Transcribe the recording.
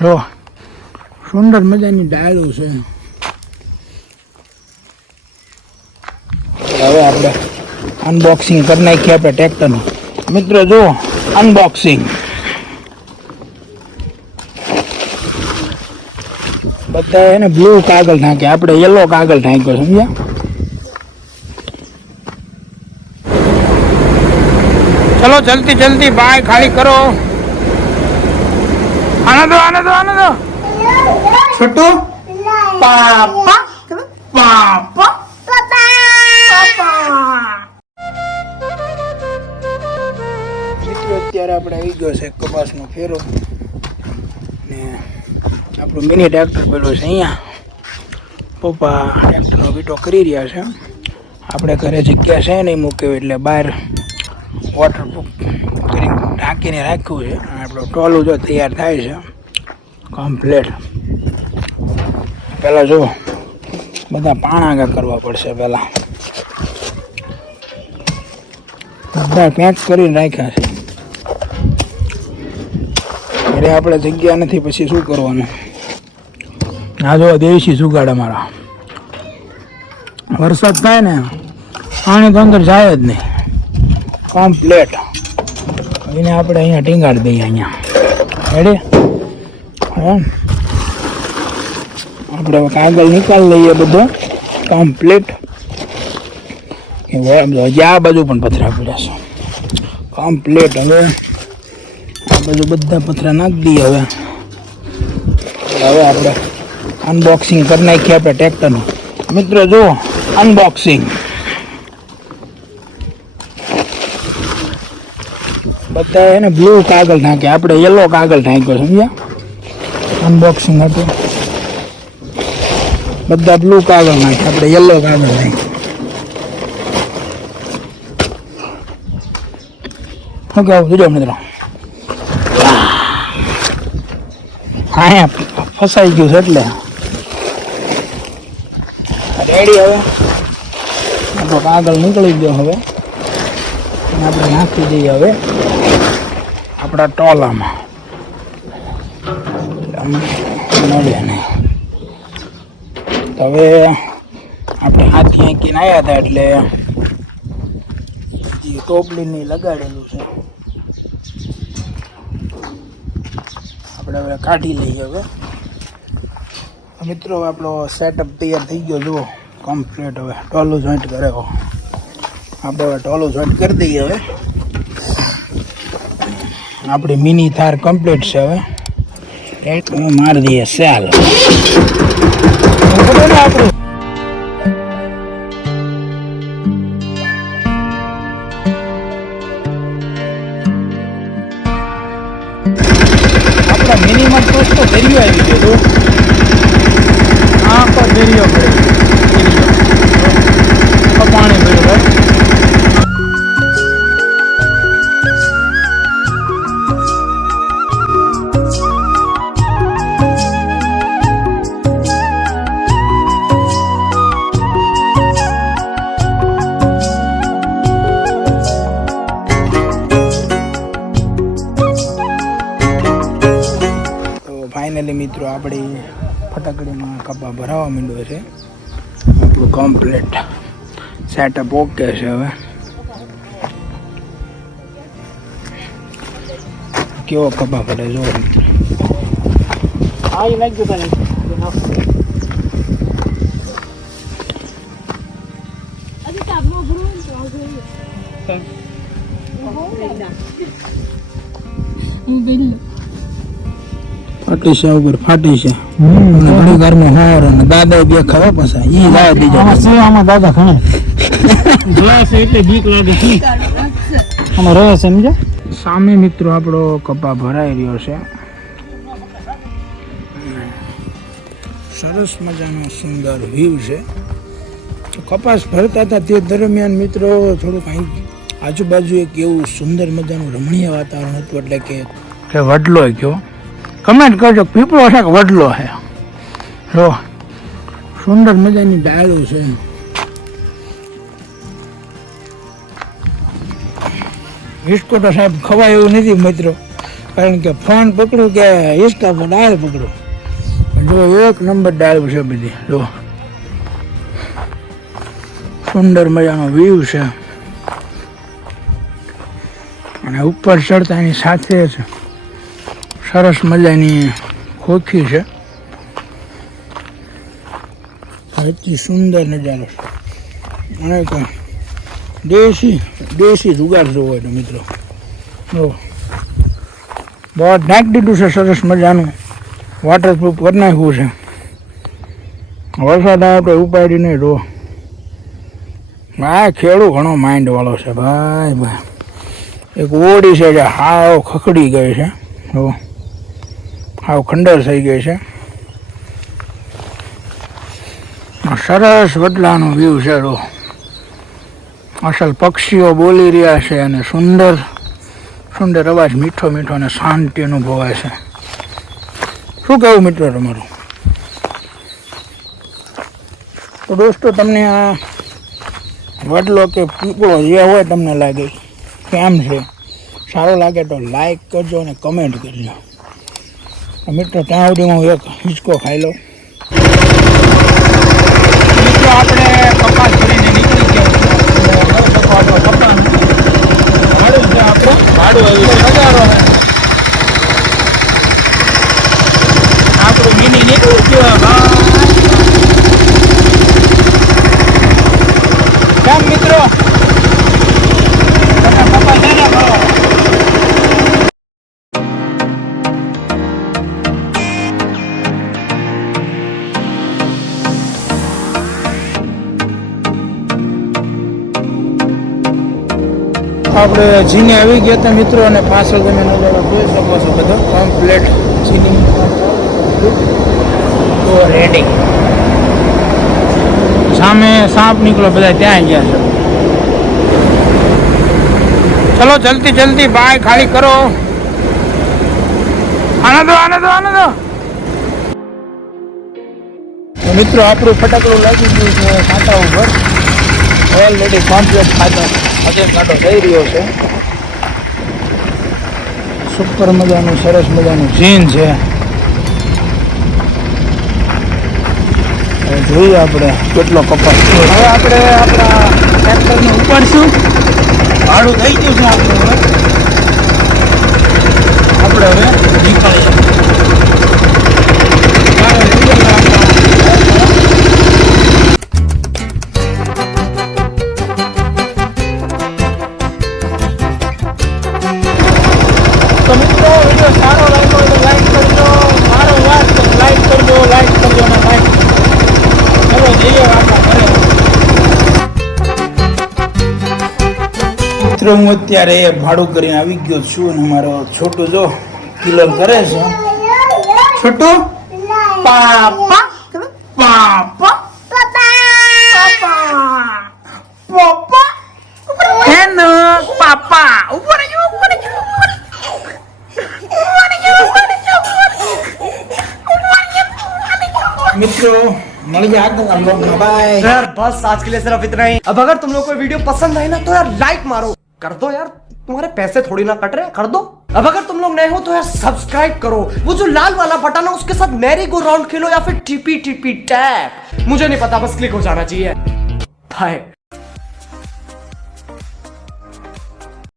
જો સુંદર મજાની ડાળું છે. હવે આપણે અનબોક્સિંગ કરી નાખીએ આપણે ટ્રેક્ટરનું. મિત્રો જુઓ અનબોક્સિંગ. બધા એને બ્લુ કાગળ નાખે, આપણે યલો કાગળ નાખ્યો, સમજ્યા? ચલો જલ્દી જલ્દી બાય ખાલી કરો. આને દો છોટુ પાપા પાપા મિત્રો અત્યારે આપણે આવી ગયો છે કપાસનો ફેરો ને આપણું મિની ટ્રેક્ટર પેલું છે અહીંયા. પપ્પા ટ્રેક્ટરનો વીટો કરી રહ્યા છે. આપણે ઘરે જગ્યા છે નહીં મૂક્યો એટલે બહાર વોટરપ્રૂફ કરી ઢાંકીને રાખ્યું છે. આપણું ટોલું જો તૈયાર થાય છે કમ્પ્લેટ. પહેલાં જો બધા પાણા કરવા પડશે. પહેલાં બધા પેક કરીને રાખ્યા છે. ઘરે આપણે જગ્યા નથી, પછી શું કરવાનું? આ જો દેશી જુગાડ અમારા. વરસાદ થાય ને પાણી તો અંદર જાય જ નહીં, કમ્પ્લેટ. એને આપણે અહીંયા ટીંગાડી દઈએ. અહીંયા રેડી. આપણે કાગળ નિકાલ લઈએ બધો કમ્પ્લીટ. આ બાજુ પણ પથરા પડ્યા છે કમ્પ્લીટ. હવે આ બાજુ બધા પથરા નાખી દઈએ. હવે આપણે અનબોક્સિંગ કરી નાખીએ આપણે ટ્રેક્ટરનું. મિત્રો જુઓ અનબોક્સિંગ. બધા એને બ્લુ કાગળ નાખે, આપણે યલો કાગળ નાખ્યો, સમજ્યા? અનબોક્સિંગ હતું. બધા બ્લુ કાગળ નાખે, આપણે યલો કાગળ નાખે. શું કહેવું જોજો મિત્રો? હા ફસાઈ ગયું છે એટલે રેડી. હવે આપણો કાગળ નીકળી ગયો. હવે આપણે નાખી દઈએ હવે આપણા ટોલામાં. નડે નહીં. હવે આપણે હાથી આંકીને આવ્યા હતા એટલે ટોપલીને લગાડેલું છે. આપણે હવે કાઢી લઈએ. હવે મિત્રો આપણો સેટઅપ તૈયાર થઈ ગયો. જુઓ કમ્પ્લીટ. હવે ટોલું જોઈન્ટ કરે. આપણે હવે ટોલું જોઈન્ટ કરી દઈએ. હવે આપણી મિની થાર કમ્પ્લીટ છે. હવે મારી દઈએ સેલ. આપણું આપણા મિનિમમ દોસ્તો દરિયો આવી ગયો. આખો દરિયો પડ્યો, પાણી ભર્યું. ફાઇનલી મિત્રો આપણી ફટાકડીમાં કપા ભરાવા માંડ્યો છે. આપણું કમ્પ્લીટ સેટઅપ ઓકે છે. હવે કેવો કપા ભરે જો. ફાટી છે ઉપર ફાટી છે. ઘણી ઘરમાં હોર અને દાદા બે ખાવા પાછા ઈ લાવે બીજો આમાં દાદા ખાને જોયા છે એટલે બીક લાગે છે. આમાં રહે છે સમજે. સામે મિત્રો આપણો કપા ભરાઈ રહ્યો છે. સરસ મજાનો સુંદર વ્યૂ છે. કપાસ ભરતા હતા તે દરમિયાન મિત્રો થોડુંક અહીં આજુબાજુ એક એવું સુંદર મજાનું રમણીય વાતાવરણ હતું. એટલે કે વડલો કયો કમેન્ટ કરજો, પીપળો છે કે વડલો છે. જો સુંદર મજાની ડાળું છે. વિસ્કોટો સાહેબ ખવાય એવું નથી મિત્રો. કારણ કે ફોન પકડું કે હિંચકા પર ડાળ પકડું. જો એક નંબર ડાળ છે બધી. જો સુંદર મજાનો વ્યૂ છે અને ઉપર ચડતા એની સાથે જ સરસ મજાની ખોખી છે. એટલી સુંદર નજારો છે અને દેશી જુગાર જોવો હોય તો મિત્રો જો બોટ નાખી દીધું છે સરસ મજાનું, વોટરપ્રૂફ કરી નાખ્યું છે. વરસાદ આવે તો ઉપાડી નહીં. જો આ ખેડૂ ઘણો માઇન્ડ વાળો છે ભાઈ. એક ઓડી છે જે હાવ ખખડી ગઈ છે, હાવ ખંડર થઈ ગઈ છે. સરસ વડલાનો વ્યૂ છે. અસલ પક્ષીઓ બોલી રહ્યા છે અને સુંદર સુંદર અવાજ, મીઠો મીઠો અને શાંતિ અનુભવાય છે. શું કહેવું મિત્રો તમારું? તો દોસ્તો તમને આ વડલો કે પીપળો જે હોય તમને લાગે કેમ છે, સારો લાગે તો લાઈક કરજો અને કમેન્ટ કરજો. મિત્રો ત્યાં સુધીમાં હું એક હિંચકો ખાઈ લઉં. મિત્રો આપણે કપાસ કરીને નીકળી ગયા ભાડું છે, આપણે ભાડું આવ્યું છે, નજારો છે આપણું મિની નીકળી ગયું. કેમ મિત્રો તમે કપાસ લઈને કરો? આપણે જીને આવી ગયા હતા મિત્રો, અને પાછળ તમે નજારો જોઈ શકો છો બધો કમ્પ્લેટ જીની તો રેડી. સામે સાપ નીકળો, બધા ત્યાં ગયા છે. ચલો જલ્દી જલ્દી બાય ખાલી કરો. આને દો. મિત્રો આપણું ફટાકડું લાગી ગયું છે કાંટા ઉપર. ઓલરેડી કમ્પ્લેટ ખાતા હજે કાંટો થઈ રહ્યો છે. સુપર મજાનું સરસ મજાનું ઝીન છે. જોઈએ આપણે કેટલો કપાસ. હવે આપણે આપણા ટ્રેક્ટરને ઉપાડશું. ભાડું થઈ ગયું છે આપણું. હવે આપણે નીકળીએ. તો મિત્રો વિડીયો સારો લાગ્યો તો લાઈક કરજો. મારો વાત તો લાઈક કરજો અને લાઈક. ચલો જઈએ આપણા ઘરે. મિત્રો હું અત્યારે ભાડું કરીને આવી ગયો છું અને મારો છોટું જો કિલર કરે છે. છોટું પાપા પાપા પાપા હેનો પાપા ઉપર मित्रों मिल आगे हम लोग बाय। यार बस आज के लिए सिर्फ इतना ही। अब अगर तुम लोग को वीडियो पसंद आई ना तो यार लाइक मारो, कर दो यार, तुम्हारे पैसे थोड़ी ना कट रहे, कर दो। अब अगर तुम लोग नए हो तो यार सब्सक्राइब करो, वो जो लाल वाला बटन है उसके साथ मैरी गो राउंड खेलो या फिर टीपी टीपी टैप, मुझे नहीं पता, बस क्लिक हो जाना चाहिए। बाय।